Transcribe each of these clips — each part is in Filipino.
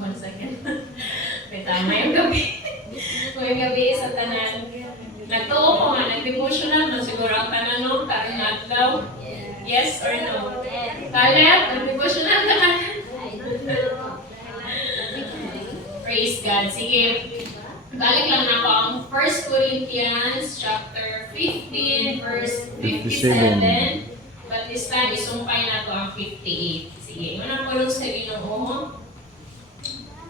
once again. May tama yung gabi. Ngayong gabi sa tanan. Nagtuo ko nga, nag-devotional man siguro ang tanan no, karong adlaw. Yes or no? Caleb, nag-devotional ka na. Praise God. Sige. Balik lang ako ang 1 Corinthians chapter 15 verse 57. But this time, isumpay na to ang 58. Sige, unang pulong sa Ginoo.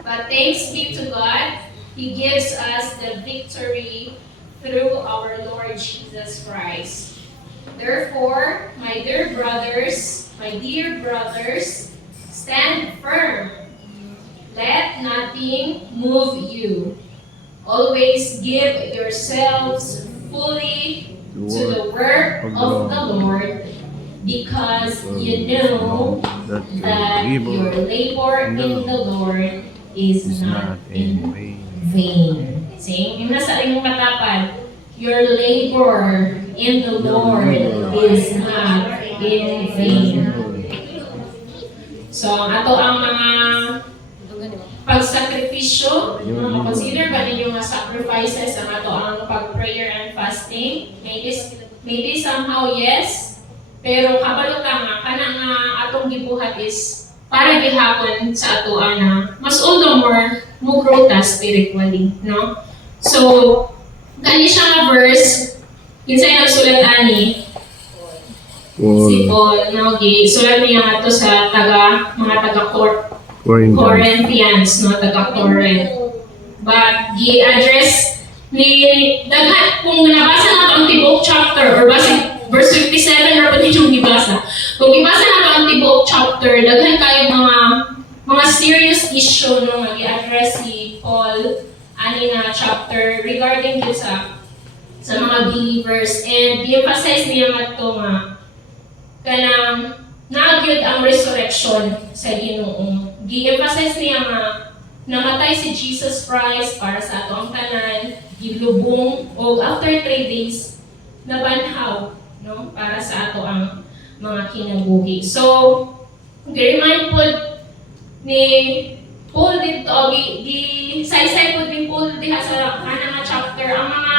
But thanks be to God, He gives us the victory through our Lord Jesus Christ. Therefore, my dear brothers, stand firm. Let nothing move you. Always give yourselves fully to the work of the Lord, because you know that your labor in the Lord is not in vain. Sing, yung nasa iyong katapan, your labor in the Lord is not in vain. So, ato ang mga pagsakripisyo, consider ba ninyo nga sacrifices ang ato ang pag-prayer and fasting? Maybe somehow yes, pero kabalo ka nga, kana nga atong gibuhat is para gihapon sa ato ana, mas although more mo grow ta spiritually, no? So, kani siya nga verse, kinsay nagsulat ani? Si Paul, no? Sulat niya ato sa mga taga Corinthians, no, taga-Corinth. But i-address ni daghan kung nabasa nato ang tibuok chapter or base verse 57 ra pud yung gibasa. Kung gibasa nato ang tibuok chapter, daghan kayo mga serious issue no nga i-address si Paul ani na chapter regarding dito sa mga believers, and i-emphasize niya ngadto nga kanang nagyud ang resurrection sa Ginoo. Gi-emphasize niya nga namatay si Jesus Christ para sa ato ang tanan, gilubong, o after 3 days nabanhaw, no, para sa ato ang mga kinabuhi. So, gi-remind po ni Paul dito, gi-saysay po din Paul diha sa kanang chapter ang mga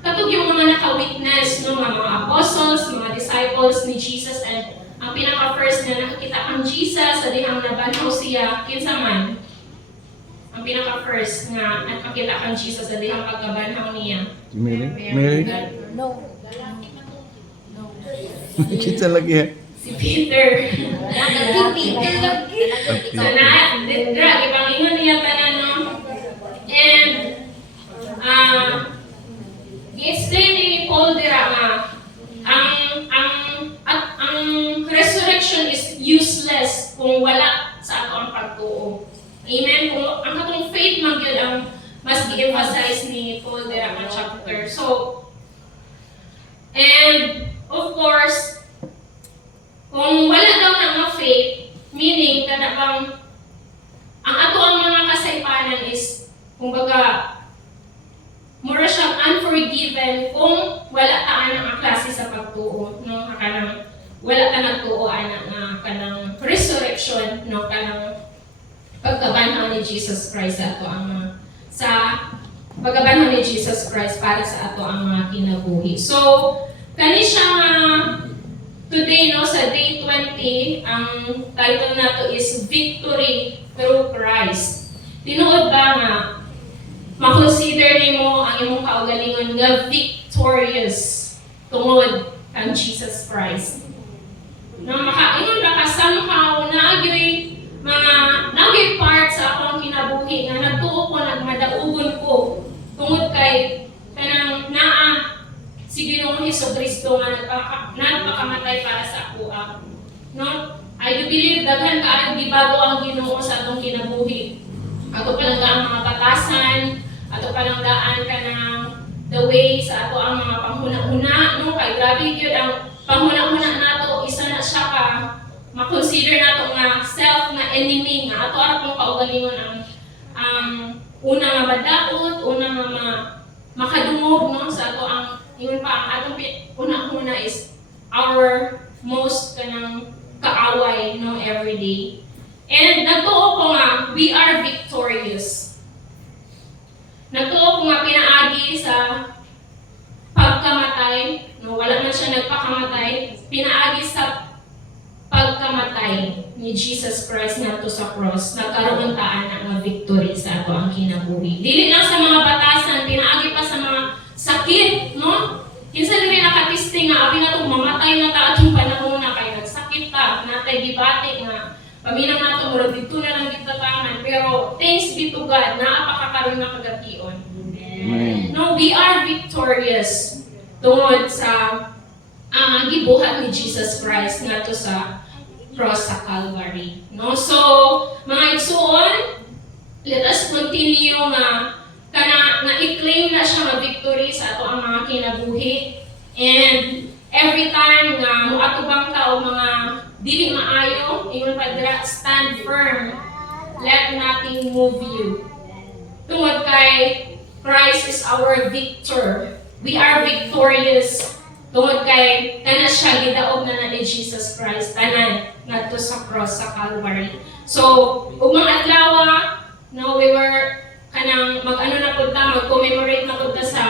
katug yung mga naka-witness, no, mga apostles, mga disciples ni Jesus, and ang pinaka-first na nakakita ang Jesus sa dihang nabanhaw siya, kinsa man? Ang pinaka-first nga nakakita ang Jesus sa dihang pagkabanhaw niya. Mary? No. Kita lagi. Si Peter. So dra gipangingon niya tanan no. And gi-explain ni Paul dira nga ang resurrection is useless kung wala sa ato ang pagtuo. Amen? Kung ang atong faith magyud ang mas gi-emphasize ni Paul dira nga chapter. So, and of course, kung wala daw na nga faith, meaning kada bang ang ato ang mga kasaypanan is kumbaga mura siyang unforgiven kung wala ta ang klase sa pagtuo, no? Kanang wala ta nagtuo ana nga kanang resurrection, no, kanang pagkabanhaw ni Jesus Christ sa ato ang sa pagkabanhaw ni Jesus Christ para sa ato ang mga kinabuhi. So, kani siya nga today, no, sa day 20, ang title nato is Victory Through Christ. Tinuod ba nga makonsider nimo ang imong kaugalingon nga victorious tungod kang Jesus Christ? No, makaingon ba ka somehow naagyoy mga part sa akong kinabuhi nga nagtuo ko, nagmadaugon ko tungod kay kanang naa si Ginoong Hesukristo nga nagpakamatay para sa ako. No? I do believe daghan kaayong gibago ang Ginoo sa atong kinabuhi. Ato palanggaan mga batasan, ato palanggaan ka ng the way sa ato ang mga panghuna-huna, no? Kay grabe yun ang panghuna-huna nato, isa na siya ka makonsider nato nga self na enemy nga ato ara kung kaugalingon ang una nga madaot, una nga makadungog, no, sa ato ang yun pa ang atong una-una is our most kanang kaaway, no, every day. And nagtuo ko nga, we are victorious. Nagtuo ko nga pinaagi sa pagkamatay, no, wala man siya nagpakamatay, pinaagi sa pagkamatay ni Jesus Christ nato sa cross, nagkaroon taan ng mga victory sa ato ang kinabuhi. Dili lang sa mga batasan, pinaagi pa sa mga sakit, no? Kinsa diri nakatisting nga abi na to mamatay na ta atong panahon na kay nagsakit ta, natay gibati nga paminang nato murag dito na lang gitatangan, pero thanks be to God, naapakakaroon na kagation. Amen. No, we are victorious tungod sa gibuhat ni Jesus Christ ngadto sa cross sa Calvary. No, so mga igsuon, let us continue nga kana i-claim na siya nga victory sa ato ang mga kinabuhi. And every time nga moatubang ka o mga dili maayo, ingon pa dira, stand firm. Let nothing move you. Tungod kay Christ is our victor. We are victorious. Tungod kay kana siya gidaog na ni Jesus Christ tanan ngadto sa cross sa Calvary. So, ug mga adlaw, no, we were kanang mag-ano na pud ta, mag-commemorate na pud ta sa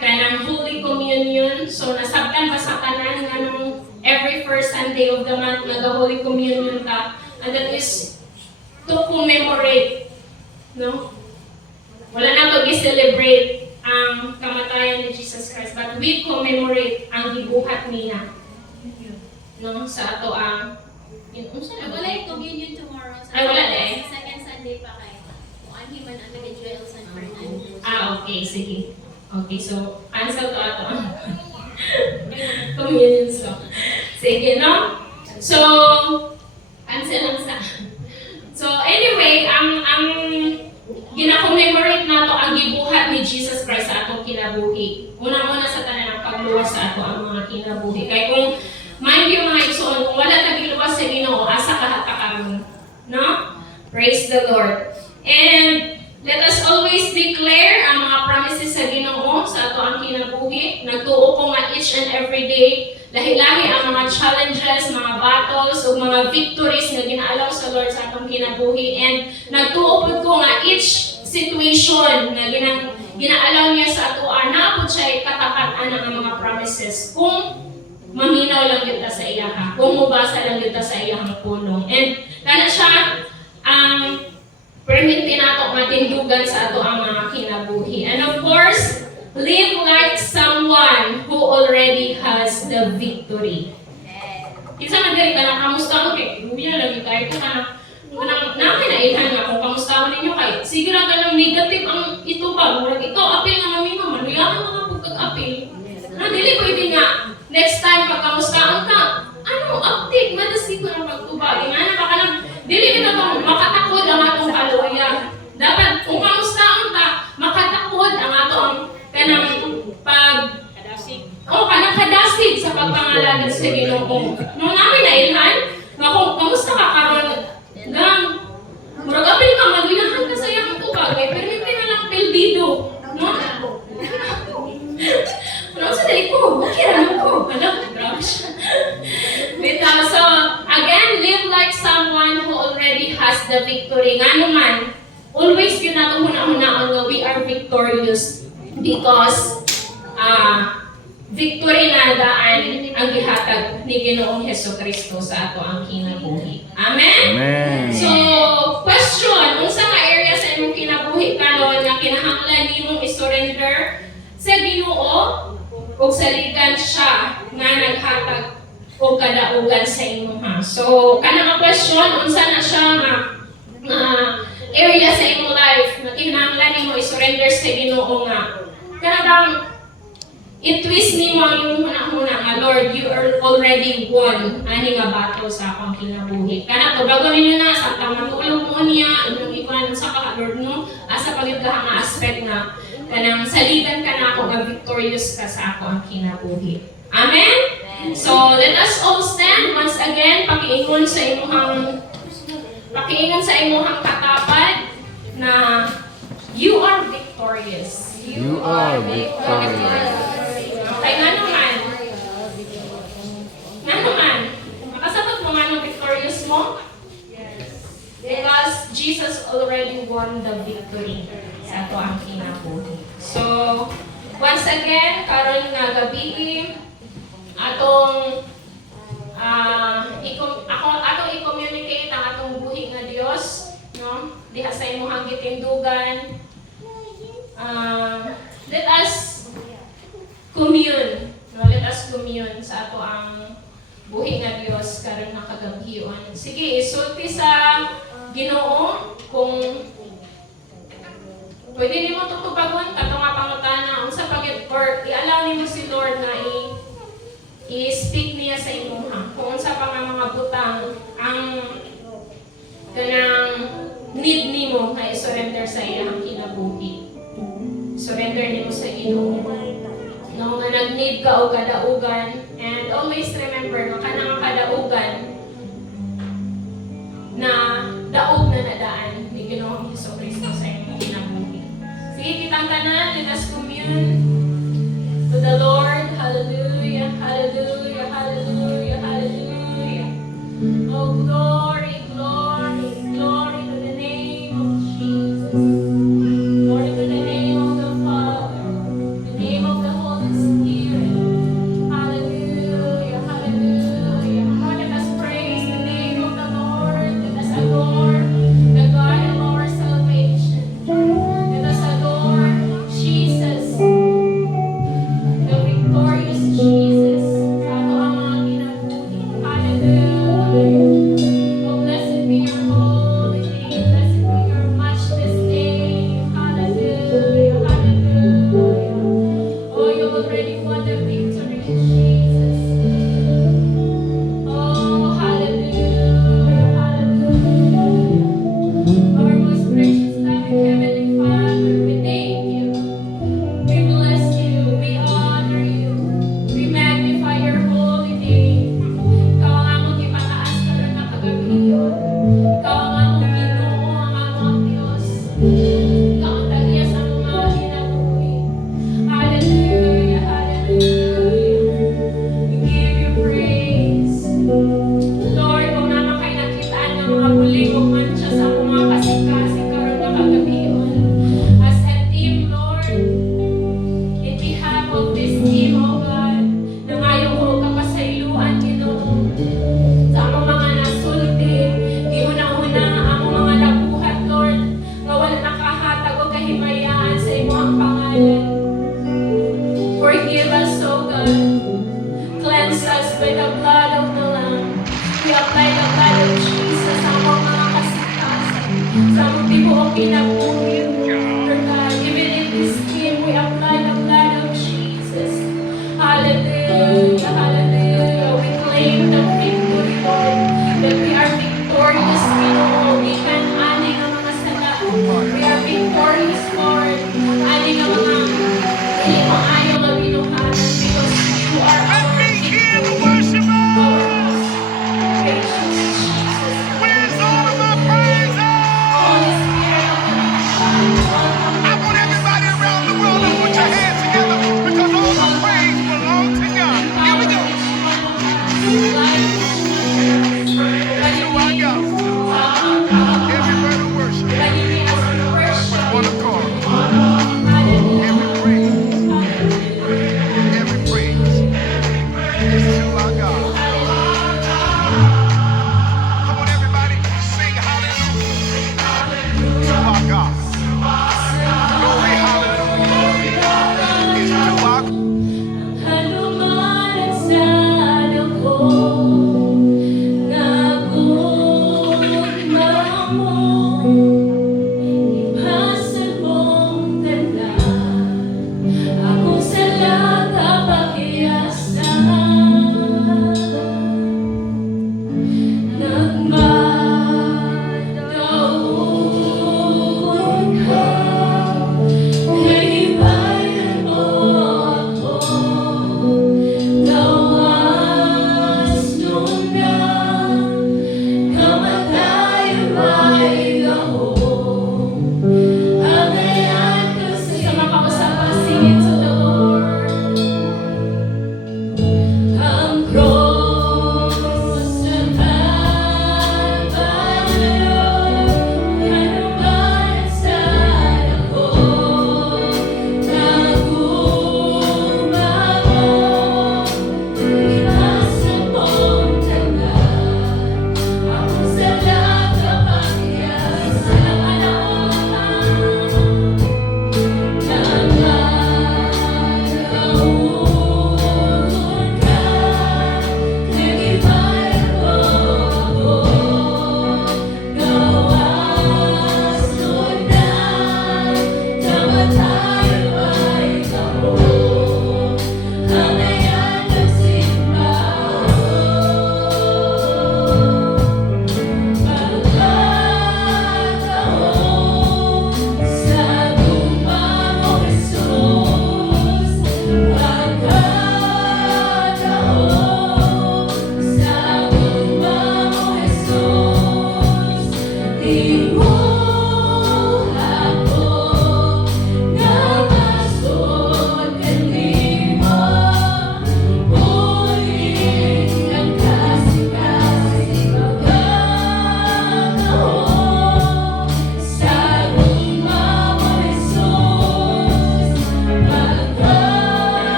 kanang Holy Communion. So, nasabtan ba sa tanan nga nung every first Sunday of the month nag-Holy Communion ta, and that is to commemorate, no? Wala na to gi-celebrate ang kamatayan ni Jesus Christ, but we commemorate ang gibuhat niya, no, sa ato ang Wala yung communion tomorrow. Ay, wala na eh. Second Sunday pa kayo. Kung ano man ang nag-Joel San Fernando. okay, sige. Okay, so cancel to ato ang communion song. Sige, no? So, cancel lang sa. So, anyway, ang gina-commemorate nato ang gibuhat ni Jesus Christ sa atong kinabuhi. Una-una sa tanan ang pagluwas sa ato ang mga kinabuhi. Kaya kung mind you mga igsoon, kung wala ka giluwas sa Ginoo, asa ka karon, no? Praise the Lord. And let us always declare ang mga promises sa Ginoo sa ato ang kinabuhi. Nagtuo ko nga each and every day, lahi-lahi ang mga challenges, mga battles, o mga victories na ginaalaw sa Lord sa atong kinabuhi. And nagtuo po ko nga each situation na ginaalaw niya sa ato, naapod siya katapatan ang mga promises. Kung maminaw lang kita sa iyaha, kung mubasa lang kita sa iyahang pulong. And kana siya permit nato matindugan sa ato ang mga kinabuhi. And of course, live like someone who already has the victory. Kinsa man diri kana kamusta mo kay luya lagi kay kana namin na ilhan nga kung kamusta ninyo kay sige ra ganang negative ang ito ba murag ito apil nga mamima manuyahan mga pagkag-apil. Na dili pwede nga next time pag kamustaon ka update madasi ko ang pagtubag nga na baka lang dili kita ba makatakod ang atong kaluya. Dapat kung kamustaon ka makatakod ang atong kanang kanang kadasig sa pagpangalagad sa Ginoo. Nung namin na ilhan, nga kung kamusta ka karon gang murag apil ka maginahan ka sa iyang tubag kay permit na lang peldido, no? Ano sa dali ko? Okay lang ko. Grabe siya. So, again, live like someone who already has the victory. Nga naman, always yun natin muna-unaan nga we are victorious because victory na daan ang gihatag ni Ginoong Hesukristo sa ato ang kinabuhi. Amen? Amen. So, question, unsa nga area sa imong kinabuhi karon nga kinahanglan nimong i-surrender sa Ginoo o saligan siya nga naghatag o kadaugan sa imuha. So, kanang question, unsa na siya nga area sa imong life na kinahanglan nimo i-surrender sa Ginoo nga kanang i-twist nimo ang imong huna-huna nga Lord, you are already won ani nga battle sa akong kinabuhi. Kana to bago ninyo na sa tamang tulong mo niya, inyong ikuan sa ka Lord no, asa pagid ka nga aspect na kanang saligan ka na ako nga victorious ka sa ako ang kinabuhi. Amen? So, let us all stand once again, pakiingon sa imuhang katapat na you are victorious. You are victorious. Okay, nga naman. Nga naman. Makasagot mo nga ng victorious mo? Because Jesus already won the victory sa ato ang kinabuhi. So, once again, karon nga gabi, atong atong i-communicate ang atong buhi nga Dios, no? Diha sa imong gitindugan. Let us commune, no? Let us commune sa ato ang buhi nga Dios karon nga kagabion. Sige, isulti sa Ginoo kung pwede nimo tutubagon kato nga pangutana unsa pagit or i-allow nimo si Lord na i-speak niya sa imong kung unsa pa nga mga butang ang kanang need nimo na i-surrender sa iyang kinabuhi. Surrender nimo sa Ginoo. No, nga nag-need ka o kadaugan, and always remember no kanang kadaugan na daog na nadaan ni Ginoong Hesukristo sa imong kinabuhi. Sige, kitang tanan, let us commune to the Lord. Hallelujah, hallelujah, hallelujah, hallelujah. Oh, glory, glory, glory to the name of Jesus. Glory to the name of the Father, the name of the Holy Spirit. Hallelujah, hallelujah. Lord, let us praise the name of the Lord. Let us adore the God of our salvation. Let us adore Jesus, the victorious Jesus. Sa ato ang mga kinabuhi. Hallelujah. Oh, blessed be your holy name. Blessed be your matchless name. Hallelujah, hallelujah. Oh, you already won the victory, Jesus. Oh, hallelujah, hallelujah. Our most precious loving Heavenly Father, we thank you. We bless you. We honor you. We magnify your holy name. Ikaw ang among ipataas karon nga kagabion. Ikaw ang among Ginoo, ang among Dios. Ikaw ang tagiya sa among mga kinabuhi. Hallelujah, hallelujah. We give you praise. Lord, kung naman kayo nakitaan ng mga bulig o mancha sa among mga kasing-kasing karon nga kagabion. As a team, Lord, in behalf of this team, O God, nangayo ko kapasayloan, Ginoo, sa among mga nasulti, gihuna-huna ang among mga nabuhat, Lord, nga wala nakahatag o kahimayaan sa imong pangalan. Forgive us, O God. Cleanse us by the blood of the Lamb. We apply the blood of Jesus sa among mga kasing-kasing, sa among tibuok kinabuhi, Lord God. Even in this team, we apply the blood of Jesus. Hallelujah, hallelujah. We claim the victory, Lord, that we are victorious, Ginoo. Gikan ani nga mga sala. We are victorious, Lord. Ani nga mga dili maayo nga binuhanan, because you are our victory. Our gracious Jesus. Holy Spirit of the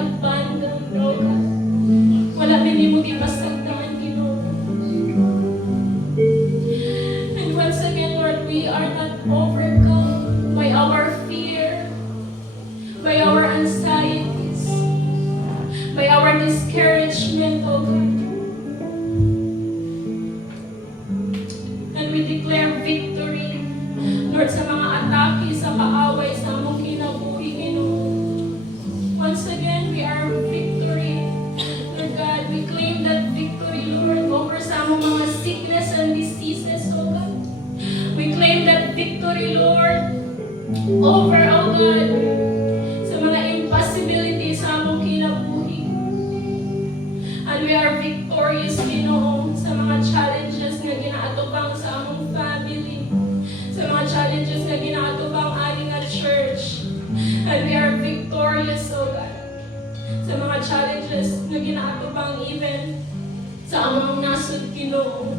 abandoned, oh God. Wala man ni mo gipasagdan, Ginoo. And once again, Lord, we are not overcome by our fear, by our anxieties, by our discouragement, oh God. And we declare victory, Lord, sa mga atake, sa kaaway, sa among kinabuhi, Ginoo. Once again, we are victory. Lord God, we claim that victory, Lord, over sa among mga sickness and diseases, oh God. We claim that victory, Lord, over, oh God, sa mga impossibilities sa among kinabuhi. And we are victorious, Ginoo, sa mga challenges na ginaatubang sa among family, sa mga challenges na ginaatubang aning at church. And we are victorious, oh God, sa mga challenges na ginaatubang even sa among nasod, Ginoo.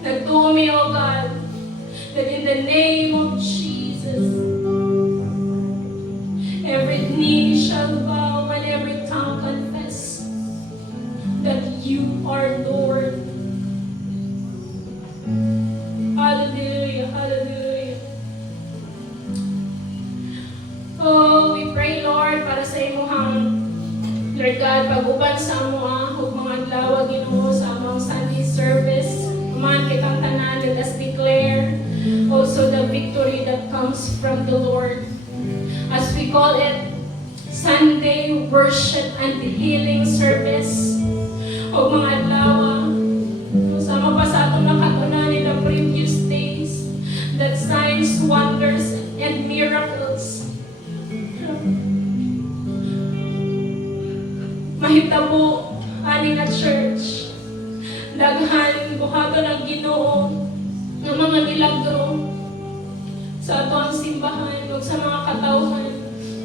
Nagtuumi, oh God, that in the name of Jesus, every knee shall bow and every tongue confess that you are Lord. Hallelujah, hallelujah. Oh, we pray, Lord, para sa imuhang, Lord God, pag-uban sa amuha, ug mga adlaw, Ginoo, sa among Sunday service, man kitang tanan, let us declare also the victory that comes from the Lord. As we call it Sunday worship and healing service, ug mga adlaw, sama pa sa atong nakatunan in the previous days, that signs, wonders, and miracles mahitabo ani nga church. Daghan buhaton ang Ginoo ng mga milagro sa ato ang simbahan ug sa mga katawhan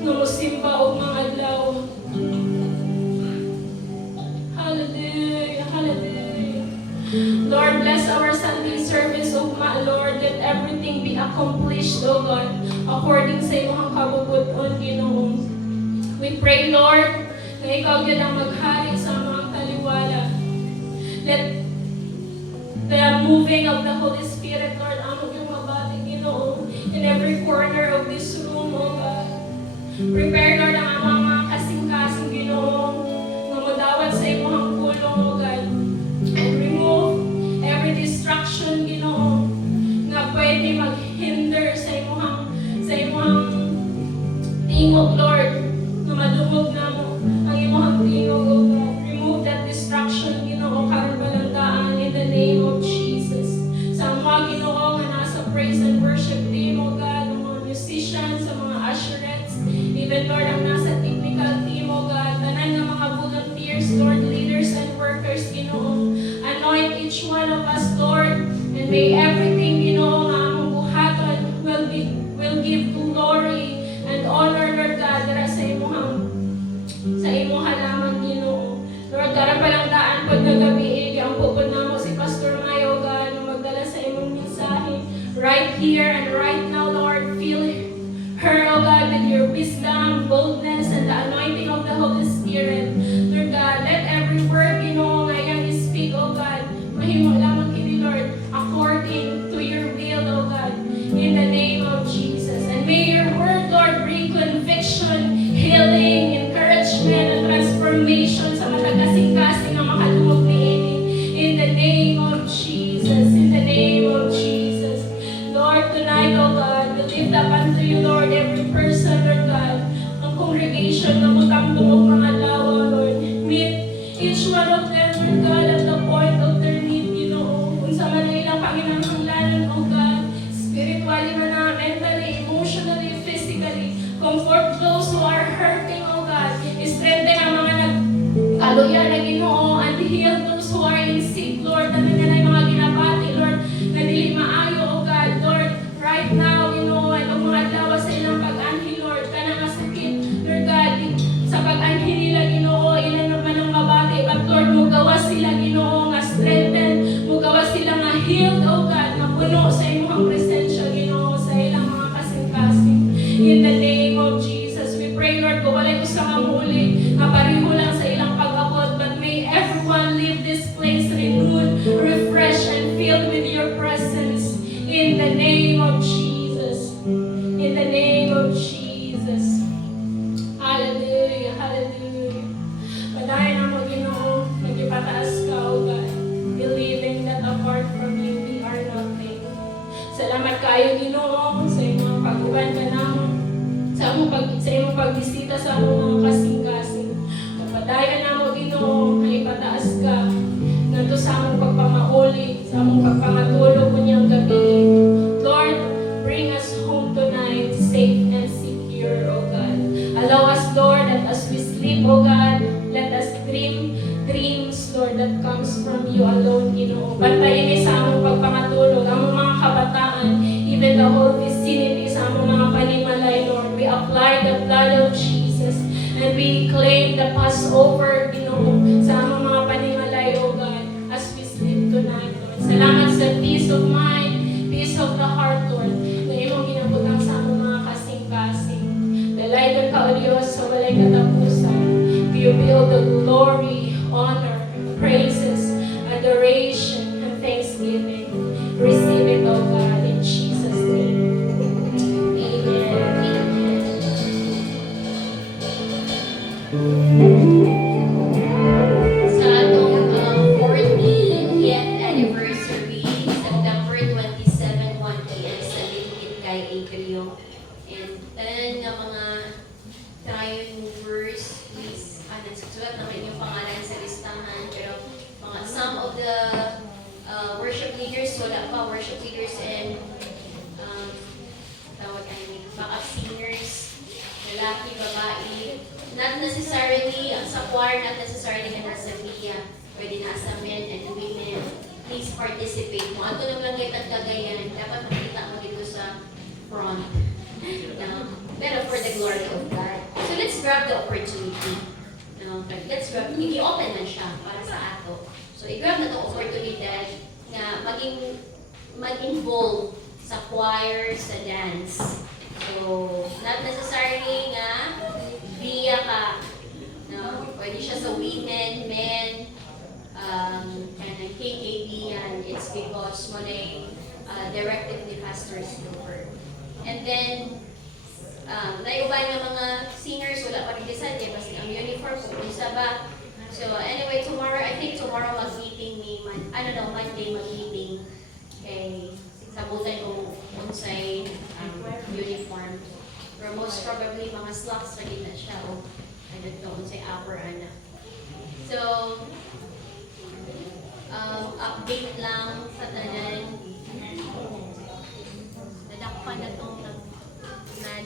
nga mosimba og mga adlaw. Hallelujah, hallelujah. Lord, bless our Sunday service, O my Lord, let everything be accomplished, O God, according sa iyong kabubuton, Ginoo. We pray, Lord, na ikaw yun ang maghari sa mga taliwala. Let the moving of the Holy Spirit, Lord, among yung mabati, Ginoo, in every corner of this room, O God. Prepare, Lord, ang amang mga kasing-kasing, Ginoo, na madawat sa iyong pulong, O God. And remove every distraction, Ginoo, na pwede maghinder sa iyong tingog, Lord, na madumog na mo ang iyong tingog, O God. Remove that distraction, Ginoo, karon balantaan in the name of Jesus. Sa mga Ginoo nga nasa praise and worship team, O God, ang mga musicians, sa mga usherettes, even, Lord, ang nasa technical team, O God, tanan ng mga volunteers, Lord, leaders and workers, Ginoo. Anoint each one of us, Lord, and may everything, Ginoo, nga among buhaton will give glory and honor, Lord God, dara sa imong halaman, Ginoo. Lord, dara palang pod nga gabi, ang pupod namo si Pastor Mayo, God, na magdala sa imong mensahe right here and right now, Lord. Fill her, O God, with your wisdom, boldness, and the anointing of the Holy Spirit. Lord God, let every word, Ginoo, nga iyang speak, O God, mahimo lamang kini, Lord, according to your will, O God, in the name of Jesus. And may your word, Lord, bring conviction, healing, encouragement, and transformation sa mga kasing-kasing na makadumog ni Ini. In the name of Jesus. In the name of Jesus. Lord, tonight, O God, we lift up unto you, Lord, every person, Lord God, ang congregation na mutang dumog mga lawa, Lord. Meet each one of them, Lord God, at the point of their need, Ginoo. Kung sa man ilang panginahanglanon, O God, spiritually man na, mentally, emotionally, physically. Comfort those who are hurting, O God. Strengthen ang mga nag-aluya na Ginoo, and heal those who are in sick, Lord. Tanan na yung mga ginabati, Lord, na dili maayo, O God. Lord, right now, Ginoo, at ang mga dawa sa ilang pag-anhi, Lord, ka na masakit, Lord God, sa pag-anhi nila, Ginoo, ilan naman ang mabati, but Lord, mugawa sila, Ginoo, nga strengthen, mugawa sila nga healed, O God, nga puno sa imong presensya, Ginoo, sa ilang mga kasing-kasing. In the name of Jesus, Salamat kayo Ginoo sa imong pag-uban ka namon. Sa imong pagbisita sa among mga kasing-kasing. Kapadayon na mo Ginoo, ay pataas ka. Nandito sa among pagpamauli, sa among pagpamatulog kunyang gabi. Lord, bring us home tonight, safe and secure, O God. Allow us, Lord, that as we sleep, O God, let us dream dreams, Lord, that comes from you alone, Ginoo. Bantayan niyo sa among pagpamatulog, among mga kabataan, even the whole vicinity sa among mga panimalay, Lord. We apply the blood of Jesus and we claim the Passover, Ginoo, sa among mga panimalay, O God, as we sleep tonight, Lord. Salamat sa peace of mind, peace of the heart, Lord, na imong ginabutang sa among mga kasing-kasing. Dalaygon ka, O Diyos, sa walay katapusan. To you be all the glory, honor, praises, adoration, and thanksgiving. Receive it, O God, in Jesus' name. Sa atong 40th anniversary, September 27, 1 p.m. sa Lingkit kay Adrio. And tanan nga mga trial movers, please, nagsusulat naman yung pangalan sa listahan. Pero mga some of the worship leaders, wala pa worship leaders and tawag ay backup singers, lalaki, babae. Not necessarily, sa choir, not necessarily ka nasa media. Pwede nasa men and women. Please participate. Kung ato naman lang kayo tagkagayan, dapat makita mo dito sa front. Pero for the glory of God. So let's grab the opportunity. Let's grab, i-open na siya para sa ato. So i-grab na itong oportunidad na mag-involve sa choir, sa dance. So, not necessarily nga via ka. No? Pwede siya sa women, men, and ang KKB yan. It's because mo na directive ni Pastor Silver. And then, naiuban ng mga singers, wala pa rin design, kasi ang uniform, kung isa ba. So, anyway, tomorrow, I think tomorrow mag-meeting ni, Monday mag-meeting kay sabutan kung unsay uniform. Pero most probably, mga slacks na din na siya, o I don't know, unsay hour, ana. So, update lang sa tanan. Nadakpan na to